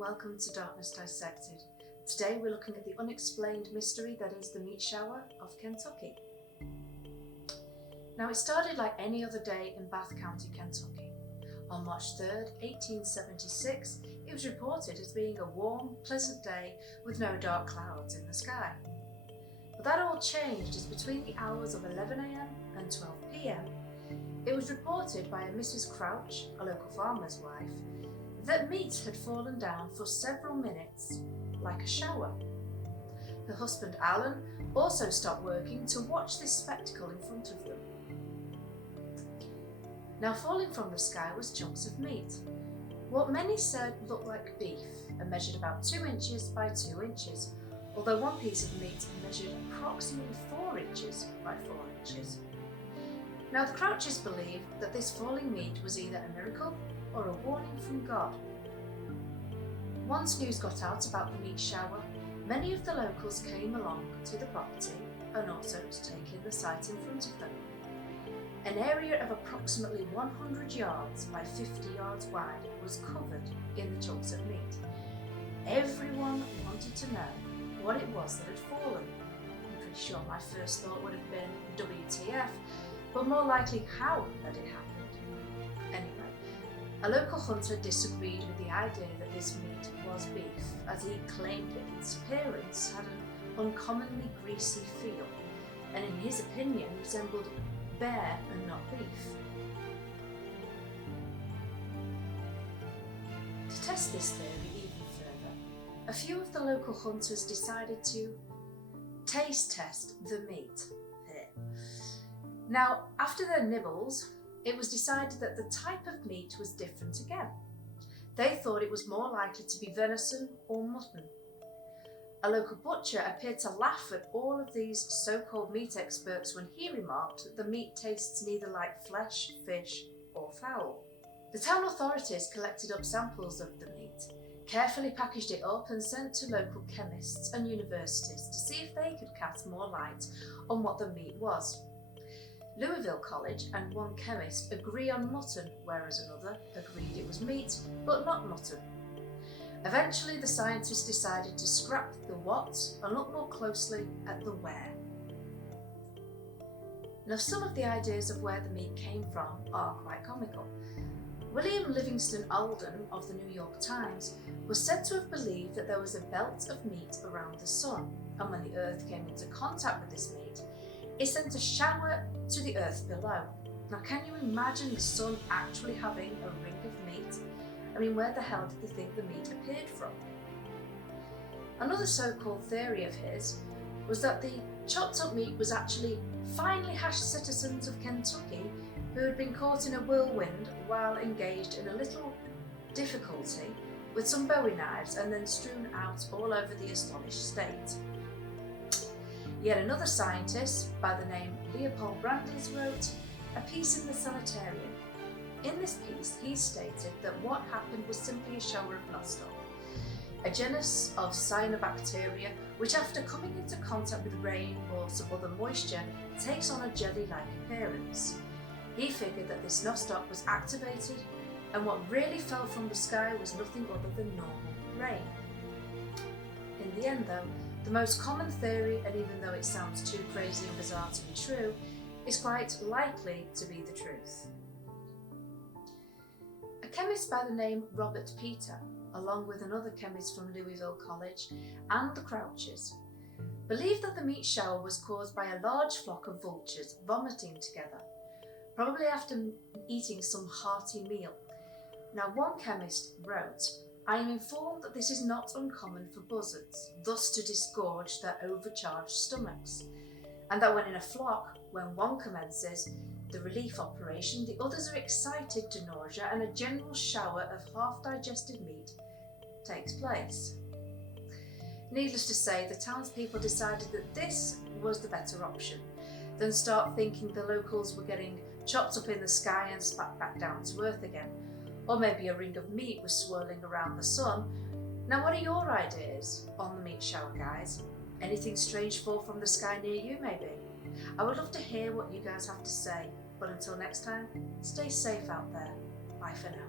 welcome to Darkness Dissected. Today we're looking at the unexplained mystery that is the meat shower of Kentucky. Now it started like any other day in Bath County, Kentucky. On March 3rd, 1876, it was reported as being a warm, pleasant day with no dark clouds in the sky. But that all changed as between the hours of 11 a.m. and 12 p.m, it was reported by a Mrs. Crouch, a local farmer's wife, that meat had fallen down for several minutes, like a shower. Her husband Alan also stopped working to watch this spectacle in front of them. Now falling from the sky was chunks of meat, what many said looked like beef and measured about 2 inches by 2 inches, although one piece of meat measured approximately 4 inches by 4 inches. Now the Crouches believed that this falling meat was either a miracle or a warning from God. Once news got out about the meat shower, many of the locals came along to the property and also to take in the sight in front of them. An area of approximately 100 yards by 50 yards wide was covered in the chunks of meat. Everyone wanted to know what it was that had fallen. I'm pretty sure my first thought would have been WTF, but more likely how had it happened. Anyway, a local hunter disagreed with the idea that this meat was beef, as he claimed that its appearance had an uncommonly greasy feel, and in his opinion resembled bear and not beef. To test this theory even further, a few of the local hunters decided to taste test the meat. Now, after their nibbles, it was decided that the type of meat was different again. They thought it was more likely to be venison or mutton. A local butcher appeared to laugh at all of these so-called meat experts when he remarked that the meat tastes neither like flesh, fish, or fowl. The town authorities collected up samples of the meat, carefully packaged it up and sent to local chemists and universities to see if they could cast more light on what the meat was. Louisville College and one chemist agree on mutton, whereas another agreed it was meat, but not mutton. Eventually, the scientists decided to scrap the what and look more closely at the where. Now, some of the ideas of where the meat came from are quite comical. William Livingston Alden of the New York Times was said to have believed that there was a belt of meat around the sun, and when the Earth came into contact with this meat, it sent a shower to the earth below. Now, can you imagine the sun actually having a ring of meat? I mean, where the hell did they think the meat appeared from? Another so-called theory of his was that the chopped up meat was actually finely hashed citizens of Kentucky who had been caught in a whirlwind while engaged in a little difficulty with some bowie knives and then strewn out all over the astonished state. Yet another scientist by the name Leopold Brandes wrote a piece in the Sanitarium. In this piece, he stated that what happened was simply a shower of nostoc, a genus of cyanobacteria which after coming into contact with rain or some other moisture takes on a jelly-like appearance. He figured that this nostoc was activated and what really fell from the sky was nothing other than normal rain. In the end though, the most common theory, and even though it sounds too crazy and bizarre to be true, is quite likely to be the truth. A chemist by the name Robert Peter, along with another chemist from Louisville College and the Crouches, believed that the meat shower was caused by a large flock of vultures vomiting together, probably after eating some hearty meal. Now, one chemist wrote, "I am informed that this is not uncommon for buzzards, thus to disgorge their overcharged stomachs, and that when in a flock, when one commences the relief operation, the others are excited to nausea and a general shower of half-digested meat takes place." Needless to say, the townspeople decided that this was the better option than start thinking the locals were getting chopped up in the sky and spat back down to earth again. Or maybe a ring of meat was swirling around the sun. Now, what are your ideas on the meat shower, guys? Anything strange fall from the sky near you, maybe? I would love to hear what you guys have to say, but until next time, stay safe out there. Bye for now.